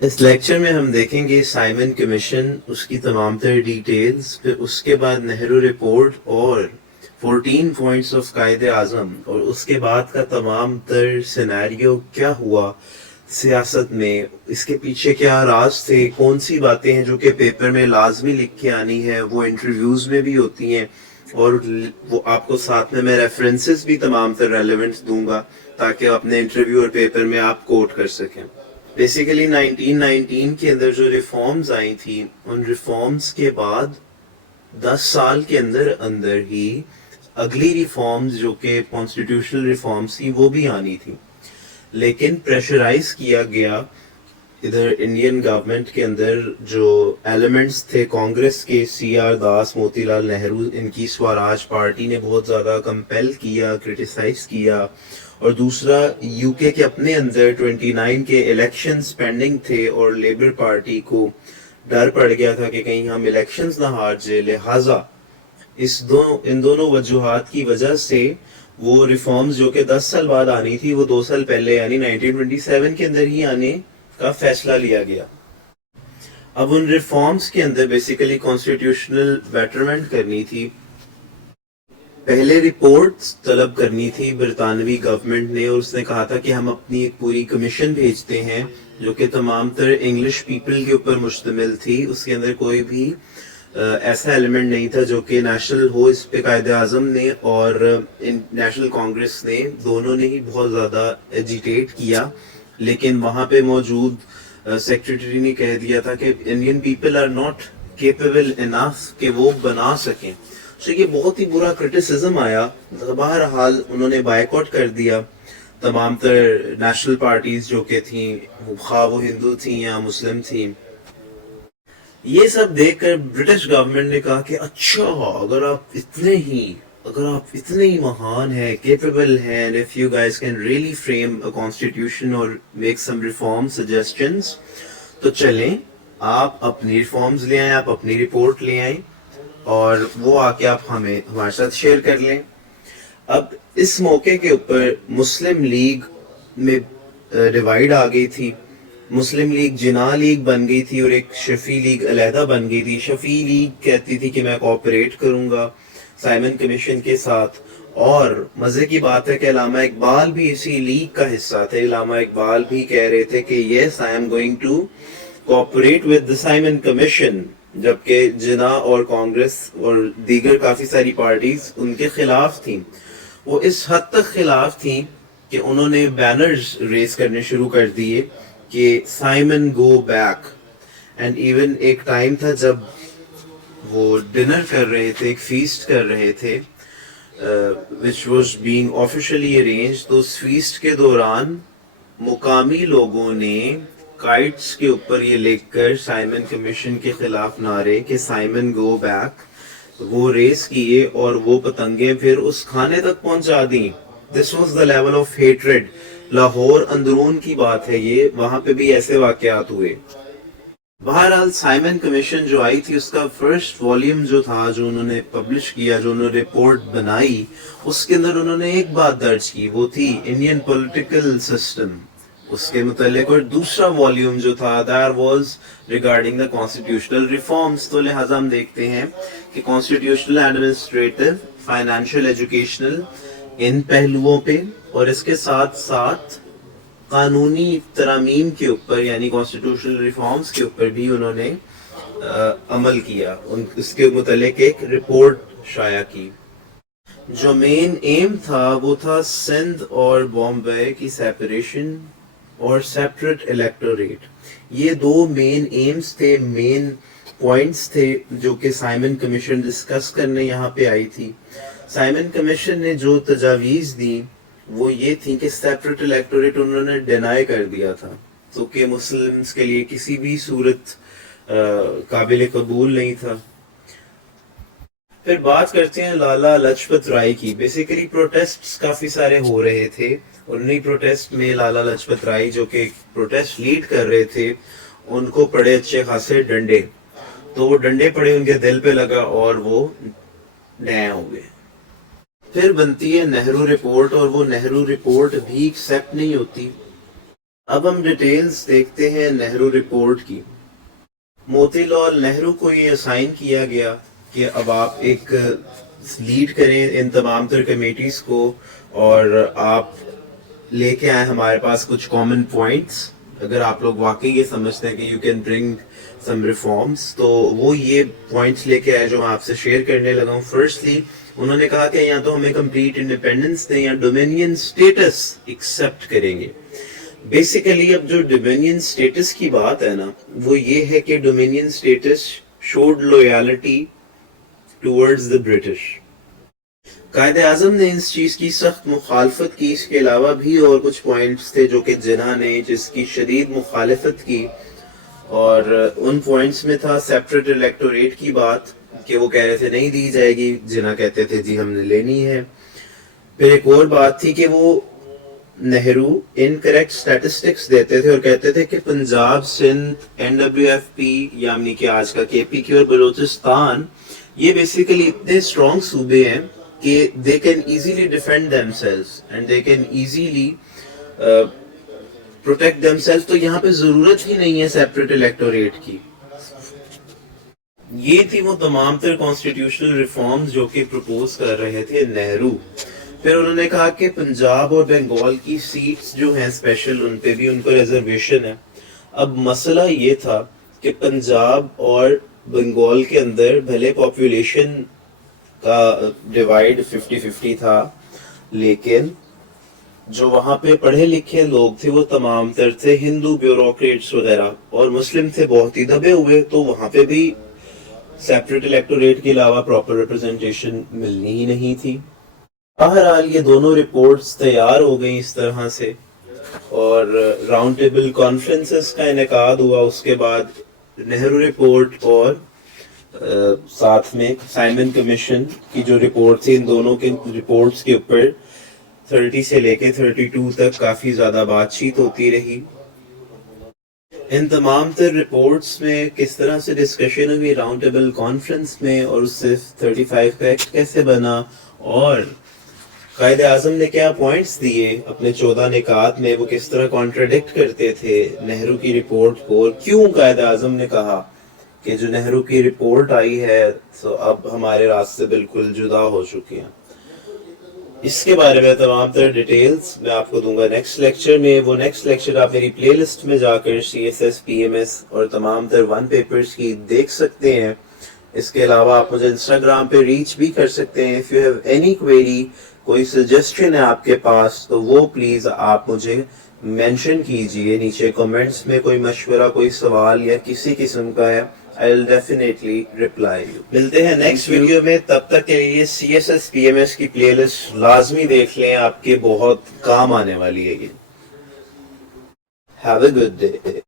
اس lecture میں ہم دیکھیں گے سائمن کمیشن، اس کی تمام تر ڈیٹیلز، پھر اس کے بعد نہرو رپورٹ اور 14 پوائنٹس آف قائد اعظم، اور اس کے بعد کا تمام تر سینیریو کیا ہوا سیاست میں، اس کے پیچھے کیا راز تھے، کون سی باتیں ہیں جو کہ پیپر میں لازمی لکھ کے آنی ہے، وہ انٹرویوز میں بھی ہوتی ہیں، اور وہ آپ کو ساتھ میں ریفرنسز بھی تمام تر ریلیونٹ دوں گا تاکہ اپنے انٹرویو اور پیپر میں آپ کوٹ کر سکیں۔ بیسیکلی 1919 کے اندر جو ریفارمز آئی تھیں، ان ریفارمز کے بعد 10 سال کے اندر اندر ہی اگلی ریفارمز جو کہ کانسٹیٹیوشنل ریفارمز تھی وہ بھی آنی تھی، لیکن پریشرائز کیا گیا ادھر انڈین گورنمنٹ کے اندر جو ایلیمنٹس تھے کانگریس کے، سی آر داس، موتی لال نہرو، ان کی سوراج پارٹی نے بہت زیادہ کمپیل کیا، کرٹیسائز کیا، اور دوسرا یو کے اپنے اندر 29 کے الیکشنز پینڈنگ تھے اور لیبر پارٹی کو ڈر پڑ گیا تھا کہ کہیں ہم الیکشنز نہ ہار جائے، لہٰذا ان دونوں وجوہات کی وجہ سے وہ ریفارمز جو کہ 10 سال بعد آنی تھی وہ 2 سال پہلے یعنی 1927 کے اندر ہی آنے کا فیصلہ لیا گیا۔ اب ان ریفارمز کے اندر بیسیکلی کانسٹیٹیوشنل بیٹرمنٹ کرنی تھی، پہلے رپورٹس طلب کرنی تھی برطانوی گورنمنٹ نے، اور اس نے کہا تھا کہ ہم اپنی ایک پوری کمیشن بھیجتے ہیں جو کہ تمام تر انگلش پیپل کے اوپر مشتمل تھی، اس کے اندر کوئی بھی ایسا ایلیمنٹ نہیں تھا جو کہ نیشنل ہو۔ اس پہ قائد اعظم نے اور نیشنل کانگریس نے دونوں نے ہی بہت زیادہ ایجیٹیٹ کیا، لیکن وہاں پہ موجود سیکریٹری نے کہہ دیا تھا کہ Indian people are not capable enough کہ وہ بنا سکیں، تو یہ بہت ہی برا کرٹیسزم آیا۔ بہرحال انہوں نے بائیکاٹ کر دیا تمام تر نیشنل پارٹیز جو کہ تھیں، خواہ وہ ہندو تھیں یا مسلم تھیں۔ یہ سب دیکھ کر برٹش گورنمنٹ نے کہا کہ اچھا اگر آپ اتنے ہی مہان ہیں، کیپیبل ہیں، and if you guys can really frame a constitution or make some reform suggestions، تو چلیں آپ اپنی ریفارمز لے آئیں، آپ اپنی رپورٹ لے آئیں اور وہ آ کے آپ ہمارے ساتھ شیئر کر لیں۔ اب اس موقع کے اوپر مسلم لیگ میں ڈیوائیڈ آ گئی تھی، مسلم لیگ جناح لیگ بن گئی تھی اور ایک شفیع لیگ علیحدہ بن گئی تھی۔ شفیع لیگ کہتی تھی کہ میں کوآپریٹ کروں گا سائمن کمیشن کے ساتھ، اور مزے کی بات ہے کہ علامہ اقبال بھی اسی لیگ کا حصہ تھے۔ علامہ اقبال بھی کہہ رہے تھے کہ yes I am going to cooperate with the Simon Commission, جبکہ جناح اور کانگریس اور دیگر کافی ساری پارٹیز ان کے خلاف تھیں۔ وہ اس حد تک خلاف تھیں کہ انہوں نے بینرز ریز کرنے شروع کر دیے کہ Simon go back, and even ایک ٹائم تھا جب وہ ڈنر کر رہے تھے، ایک فیسٹ کر رہے تھے which was being officially arranged، تو اس فیسٹ کے دوران مقامی لوگوں نے کائٹس کے اوپر یہ لکھ کر سائمن کمیشن کے خلاف نعرے کہ سائمن گو بیک وہ ریس کیے، اور وہ پتنگیں پھر اس کھانے تک پہنچا دیں۔ This was the level of hatred. Lahore اندرون کی بات ہے یہ، وہاں پہ بھی ایسے واقعات ہوئے۔ بہرحال سائمن کمیشن جو آئی تھی اس کا فرسٹ والیوم جو تھا، جو انہوں نے پبلش کیا، جو انہوں نے رپورٹ بنائی، اس کے اندر انہوں نے ایک بات درج کی، وہ تھی انڈین پولیٹیکل سسٹم، اس کے متعلق، اور دوسرا والیوم جو تھا that was regarding the constitutional reforms۔ تو لہٰذا ہم دیکھتے ہیں کہ کانسٹیٹیوشنل، ایڈمنسٹریٹو، فائنینشیل، ایجوکیشنل، ان پہلوؤں پہ، اور اس کے ساتھ ساتھ قانونی ترامیم کے اوپر یعنی کانسٹیٹیوشنل ریفارمز کے اوپر بھی انہوں نے عمل کیا، اس کے متعلق ایک رپورٹ شائع کی۔ جو مین ایم تھا وہ تھا سندھ اور بامبے کی سیپریشن اور سیپریٹ الیکٹوریٹ۔ یہ دو مین ایمز تھے، مین پوائنٹس تھے جو کہ سائمن کمیشن ڈسکس کرنے یہاں پہ آئی تھی۔ سائمن کمیشن نے جو تجاویز دی وہ یہ تھی کہ سیپریٹ الیکٹوریٹ انہوں نے ڈینائی کر دیا تھا، تو کہ مسلمز کے لیے کسی بھی صورت قابل قبول نہیں تھا۔ پھر بات کرتے ہیں لالا لاجپت رائے کی۔ بیسیکلی پروٹیسٹس کافی سارے ہو رہے تھے، اور انہی پروٹیسٹ میں لالا لاجپت رائے جو کہ پروٹیسٹ لیڈ کر رہے تھے، ان کو پڑے اچھے خاصے ڈنڈے، تو وہ ڈنڈے پڑے ان کے دل پہ لگا اور وہ ڈیں ہو گئے۔ پھر بنتی ہے نہرو رپورٹ، اور وہ نہرو رپورٹ بھی ایکسیپٹ نہیں ہوتی۔ اب ہم ڈیٹیلز دیکھتے ہیں نہرو رپورٹ کی. موتی لال نہرو کو یہ اسائن کیا گیا کہ اب آپ ایک لیڈ کریں ان تمام تر کمیٹیز کو اور آپ لے کے آئیں ہمارے پاس کچھ کامن پوائنٹس. اگر آپ لوگ واقعی یہ سمجھتے ہیں کہ you can bring some reforms تو وہ یہ پوائنٹس لے کے آئے جو میں آپ سے شیئر کرنے لگا ہوں. فرسٹلی انہوں نے کہا کہ یا تو ہمیں کمپلیٹ انڈیپینڈنس دیں یا ڈومینین اسٹیٹس ایکسیپٹ کریں گے. بیسیکلی اب جو ڈومینین اسٹیٹس کی بات ہے نا وہ یہ ہے کہ dominion status should loyalty towards the British. Quaid Azam نے اس چیز کی سخت مخالفت کی. اس کے علاوہ بھی اور کچھ پوائنٹس تھے جو کہ جناح نے جس کی شدید مخالفت کی اور ان پوائنٹس میں تھا سیپریٹ الیکٹوریٹ کی بات کہ وہ کہہ رہے تھے نہیں دی جائے گی. جناح کہتے تھے جی ہم نے لینی ہے. پھر ایک اور بات تھی کہ وہ نہرو انکریکٹ سٹیٹسٹکس دیتے تھے اور کہتے تھے کہ پنجاب سندھ NWFP یعنی کہ آج کا KPK اور بلوچستان یہ بیسیکلی اتنے اسٹرانگ صوبے ہیں کہ they can easily defend themselves and they can easily protect themselves. تو یہاں پہ ضرورت ہی نہیں ہے سیپریٹ الیکٹوریٹ کی. یہ تھی وہ تمام تر کانسٹیٹیوشنل ریفارمز جو کہ پروپوز کر رہے تھے نہرو. پھر انہوں نے کہا کہ پنجاب اور بنگال کی سیٹس جو ہیں اسپیشل ان پہ بھی ان کو ریزرویشن ہے. اب مسئلہ یہ تھا کہ پنجاب اور بنگال کے اندر بھلے پاپولیشن کا ڈیوائیڈ 50-50 تھا لیکن جو وہاں پہ پڑھے لکھے لوگ تھے وہ تمام تر تھے ہندو بیوروکریٹس وغیرہ اور مسلم تھے بہت ہی دبے ہوئے. تو وہاں پہ بھی سیپریٹ الیکٹوریٹ کے علاوہ پراپر ریپرزنٹیشن ملنی ہی نہیں تھی. بہرحال یہ دونوں رپورٹس تیار ہو گئیں اس طرح سے اور راؤنڈ ٹیبل کانفرنسز کا انعقاد ہوا. اس کے بعد نہرو رپورٹ اور ساتھ میں سائمن کمیشن کی جو رپورٹ تھی ان دونوں کے رپورٹس کے اوپر 30 سے لے کے 32 تک کافی زیادہ بات چیت ہوتی رہی. ان تمام تر رپورٹس میں کس طرح سے ڈسکشن ہوئی راؤنڈ ٹیبل کانفرنس میں اور اس سے 35 کا ایکٹ کیسے بنا اور قائد اعظم نے کیا پوائنٹس دیے اپنے 14 نکات میں وہ کس طرح کانٹراڈکٹ کرتے تھے نہرو کی رپورٹ کو اور کیوں قائد اعظم نے کہا کہ جو نہرو کی رپورٹ آئی ہے تو اب ہمارے راستے بالکل جدا ہو چکے ہیں. اس کے بارے میں تمام تر ڈیٹیلز میں آپ کو دوں گا نیکسٹ لیکچر میں. وہ نیکسٹ لیکچر آپ میری پلے لسٹ میں جا کر CSS PMS اور تمام تر 1 پیپرز کی دیکھ سکتے ہیں. اس کے علاوہ آپ مجھے انسٹاگرام پہ ریچ بھی کر سکتے ہیں. if you have any query کوئی سجیسشن ہے آپ کے پاس تو وہ پلیز آپ مجھے مینشن کیجئے نیچے کمنٹس میں. کوئی مشورہ کوئی سوال یا کسی قسم کا ہے I'll definitely reply you. ملتے ہیں نیکسٹ ویڈیو میں. تب تک کے لیے CSS PMS کی پلے لسٹ لازمی دیکھ لیں آپ کے بہت کام آنے والی ہے یہ. Have a good day.